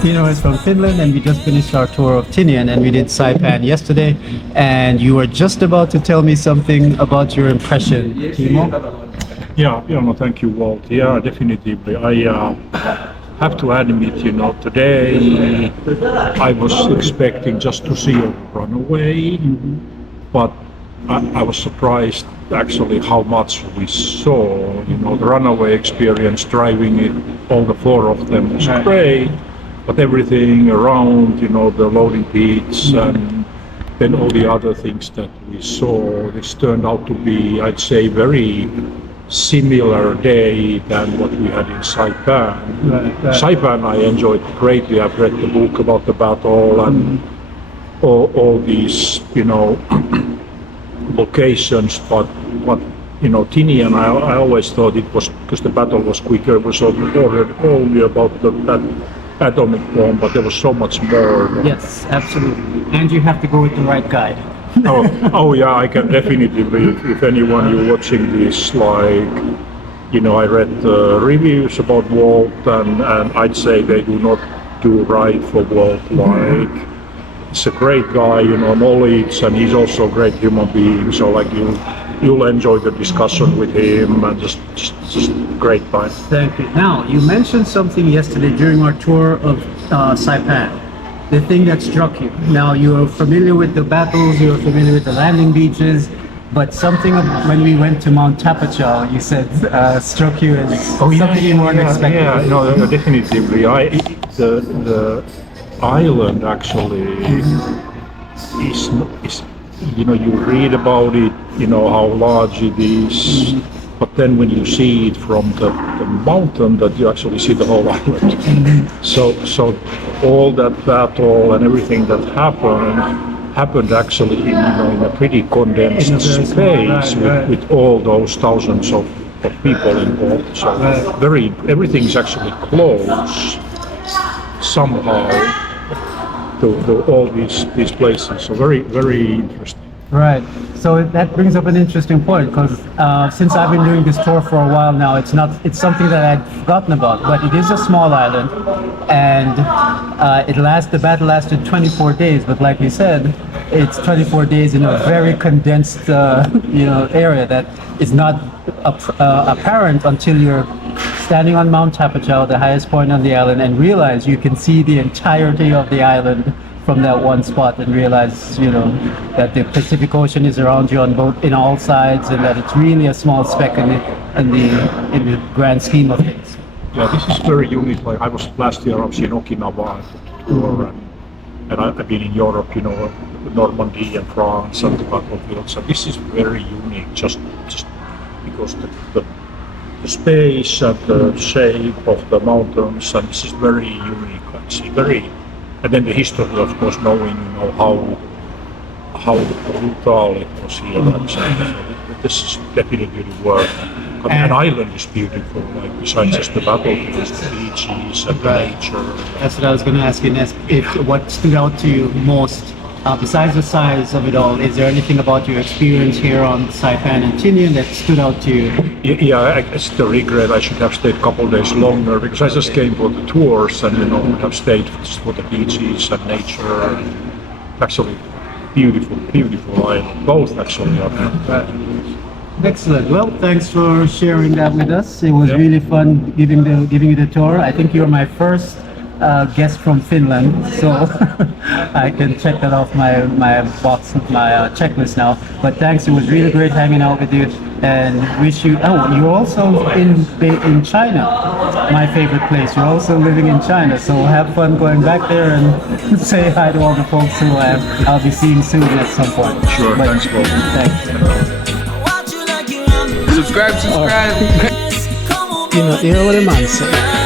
Timo is from Finland, and we just finished our tour of Tinian, and we did Saipan yesterday. And you were just about to tell me something about your impression, Timo. Yeah, no, thank you, Walt. Yeah, definitively. I have to admit, today I was expecting just to see a runaway, but I was surprised actually how much we saw. The runaway experience, driving it, all the four of them was great, but everything around, the loading pits and then all the other things that we saw, this turned out to be, I'd say, very similar day than what we had in Saipan. Saipan I enjoyed greatly. I've read the book about the battle and all these, locations, but Tinian, I always thought it was, because the battle was quicker, it was only about that atomic bomb, but there was so much more. Yes, absolutely. And you have to go with the right guide. oh yeah, I can definitely, if anyone you're watching this, I read reviews about Walt, and I'd say they do not do right for Walt. He's a great guy, knowledge, and he's also a great human being. So you'll enjoy the discussion with him, and just great time. Thank you. Now, you mentioned something yesterday during our tour of Saipan. The thing that struck you. Now, you're familiar with the battles, you're familiar with the landing beaches, but something when we went to Mount Tapachao, you said struck you as something you weren't expecting. Yeah, no, definitively. The island actually is, you read about it, how large it is, but then when you see it from the mountain, that you actually see the whole island. So all that battle and everything that happened actually in a pretty condensed space with all those thousands of people involved. So everything's actually close somehow to all these places. So very, very interesting. Right. So that brings up an interesting point, because since I've been doing this tour for a while now, it's something that I'd forgotten about. But it is a small island, and the battle lasted 24 days. But like we said, it's 24 days in a very condensed, area that is not apparent until you're standing on Mount Tapachao, the highest point on the island, and realize you can see the entirety of the island from that one spot, and realize that the Pacific Ocean is around you in all sides, and that it's really a small speck in the grand scheme of things. Yeah, this is very unique. Like last year I was in Okinawa tour, and I've been in Europe, Normandy and France and the battlefields. So this is very unique, just because the space and the shape of the mountains, and this is very unique. It's and then the history, of course, knowing how brutal it was here. So this is definitely worth. An island is beautiful, besides just the battlefields, the beaches and the nature. That's what I was going to ask you next. What stood out to you most? Besides the size of it all, is there anything about your experience here on Saipan and Tinian that stood out to you? Yeah, I still regret I should have stayed a couple of days longer, because I just came for the tours and would have stayed just for the beaches and nature. Actually, beautiful island. Both actually are. Excellent. Well, thanks for sharing that with us. It was really fun giving you the tour. I think you're my first guest from Finland, so I can check that off my box of my checklist now. But thanks, it was really great hanging out with you, and wish you. Oh, you're also in China, my favorite place. You're also living in China, so have fun going back there and say hi to all the folks who I'll be seeing soon at some point. Sure. Thanks, Bob. Thanks. Subscribe. You know what the man say.